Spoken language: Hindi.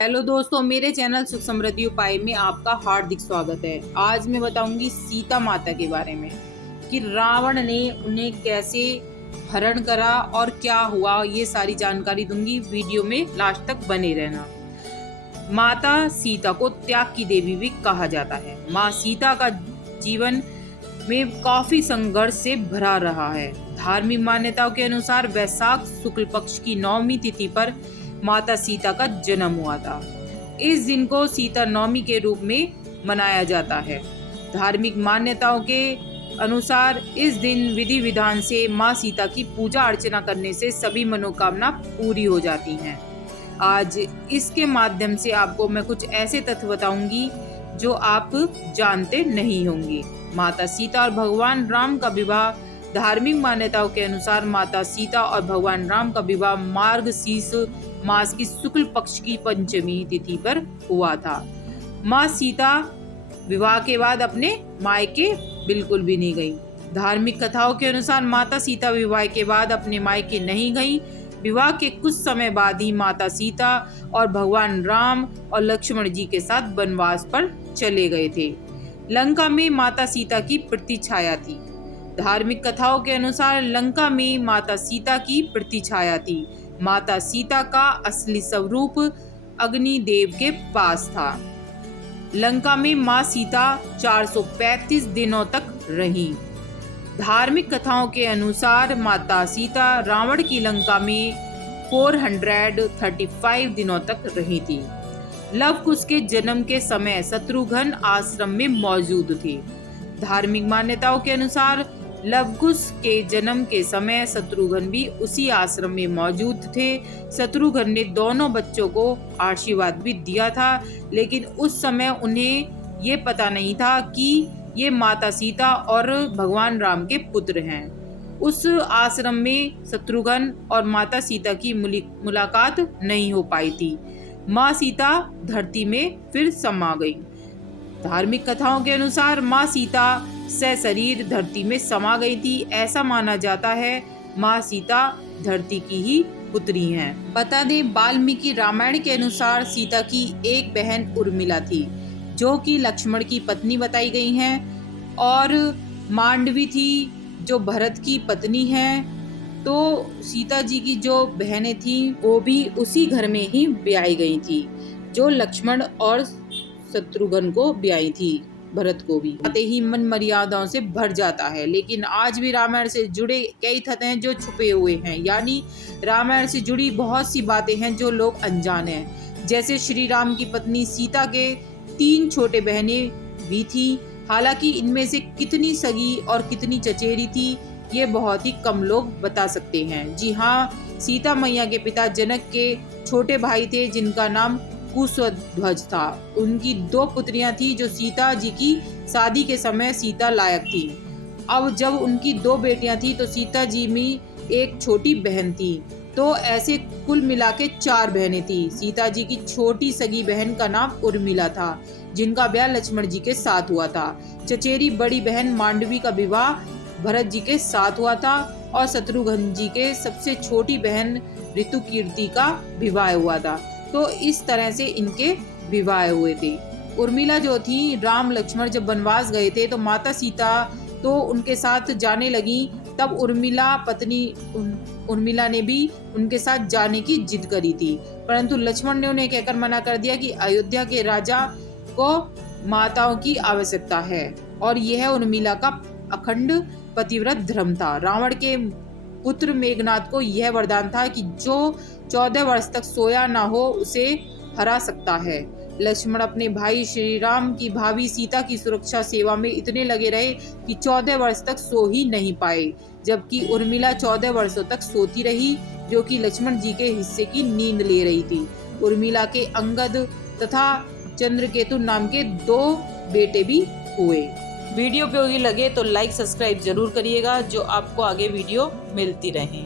हेलो दोस्तों, मेरे चैनल सुख समृद्धि उपाय में आपका हार्दिक स्वागत है। आज मैं बताऊंगी सीता माता के बारे में कि रावण ने उन्हें कैसे हरण करा और क्या हुआ। ये सारी जानकारी दूंगी, वीडियो में लास्ट तक बने रहना। माता सीता को त्याग की देवी भी कहा जाता है। माँ सीता का जीवन में काफी संघर्ष से भरा रहा है। धार्मिक मान्यताओं के अनुसार वैशाख शुक्ल पक्ष की 9वीं तिथि पर माता सीता का जन्म हुआ था। इस दिन को सीता नवमी के रूप में मनाया जाता है। धार्मिक मान्यताओं के अनुसार इस दिन विधि विधान से माँ सीता की पूजा अर्चना करने से सभी मनोकामना पूरी हो जाती हैं। आज इसके माध्यम से आपको मैं कुछ ऐसे तथ्य बताऊंगी जो आप जानते नहीं होंगे। माता सीता और भगवान राम का विवाह। धार्मिक मान्यताओं के अनुसार माता सीता और भगवान राम का विवाह मार्गशीर्ष मास की शुक्ल पक्ष की पंचमी तिथि पर हुआ था। माँ सीता विवाह के बाद अपने मायके बिल्कुल भी नहीं गई। धार्मिक कथाओं के अनुसार माता सीता विवाह के बाद अपने मायके नहीं गई। विवाह के कुछ समय बाद ही माता सीता और भगवान राम और लक्ष्मण जी के साथ वनवास पर चले गए थे। लंका में माता सीता की प्रतिछाया थी। धार्मिक कथाओं के अनुसार लंका में माता सीता की प्रतिछाया थी। माता सीता का असली स्वरूप अग्निदेव के पास था। लंका में माँ सीता 435 दिनों तक रही। धार्मिक कथाओं के अनुसार माता सीता रावण की लंका में 435 दिनों तक रही थी। लव कुश के जन्म के समय शत्रुघ्न आश्रम में मौजूद थे। धार्मिक मान्यताओं के अनुसार लवकुश के जन्म के समय शत्रुघ्न भी उसी आश्रम में मौजूद थे। शत्रुघ्न ने दोनों बच्चों को आशीर्वाद भी दिया था, लेकिन उस समय उन्हें ये पता नहीं था कि ये माता सीता और भगवान राम के पुत्र हैं। उस आश्रम में शत्रुघ्न और माता सीता की मुलाकात नहीं हो पाई थी। माँ सीता धरती में फिर समा गई। धार्मिक कथाओं के अनुसार माँ सीता सशरीर धरती में समा गई थी। ऐसा माना जाता है माँ सीता धरती की ही पुत्री हैं। बता दें, वाल्मीकि रामायण के अनुसार सीता की एक बहन उर्मिला थी, जो कि लक्ष्मण की पत्नी बताई गई हैं, और मांडवी थी जो भरत की पत्नी है। तो सीता जी की जो बहनें थी वो भी उसी घर में ही ब्याई गई थी, जो लक्ष्मण और शत्रुघ्न को ब्याई थी, भरत को भी। आते ही मन मर्यादाओं से भर जाता है, लेकिन आज भी रामायण से जुड़े कई तथ्य हैं जो छुपे हुए हैं। यानी रामायण से जुड़ी बहुत सी बातें हैं जो लोग अनजान हैं। जैसे श्री राम की पत्नी सीता के 3 छोटे बहनें भी थी। हालांकि इनमें से कितनी सगी और कितनी चचेरी थी ये बहुत ही कम लोग बता सकते हैं। जी हाँ, सीता मैया के पिता जनक के छोटे भाई थे जिनका नाम कुशध्वज था। उनकी 2 पुत्रियां थी जो सीता जी की शादी के समय सीता लायक थी। अब जब उनकी 2 बेटियां थी तो सीता जी में एक छोटी बहन थी। तो ऐसे कुल मिला के 4 बहनें थी। सीता जी की छोटी सगी बहन का नाम उर्मिला था, जिनका ब्याह लक्ष्मण जी के साथ हुआ था। चचेरी बड़ी बहन मांडवी का विवाह भरत जी के साथ हुआ था, और शत्रुघ्न जी के सबसे छोटी बहन ऋतुकीर्ति का विवाह हुआ था। तो इस तरह से इनके विवाह हुए थे। उर्मिला जो थी, राम लक्ष्मण जब वनवास गए थे तो माता सीता तो उनके साथ जाने लगी। तब उर्मिला ने भी उनके साथ जाने की जिद करी थी, परंतु लक्ष्मण ने उन्हें कहकर मना कर दिया कि अयोध्या के राजा को माताओं की आवश्यकता है, और यह उर्मिला का अखंड पतिव्रत धर्म था। रावण के पुत्र मेघनाथ को यह वरदान था कि जो 14 वर्ष तक सोया ना हो उसे हरा सकता है। लक्ष्मण अपने भाई श्री राम की भाभी सीता की सुरक्षा सेवा में इतने लगे रहे कि 14 वर्ष तक सो ही नहीं पाए, जबकि उर्मिला 14 वर्षों तक सोती रही, जो कि लक्ष्मण जी के हिस्से की नींद ले रही थी। उर्मिला के अंगद तथा चंद्रकेतु नाम के 2 बेटे भी हुए। वीडियो उपयोगी लगे तो लाइक सब्सक्राइब जरूर करिएगा, जो आपको आगे वीडियो मिलती रहे।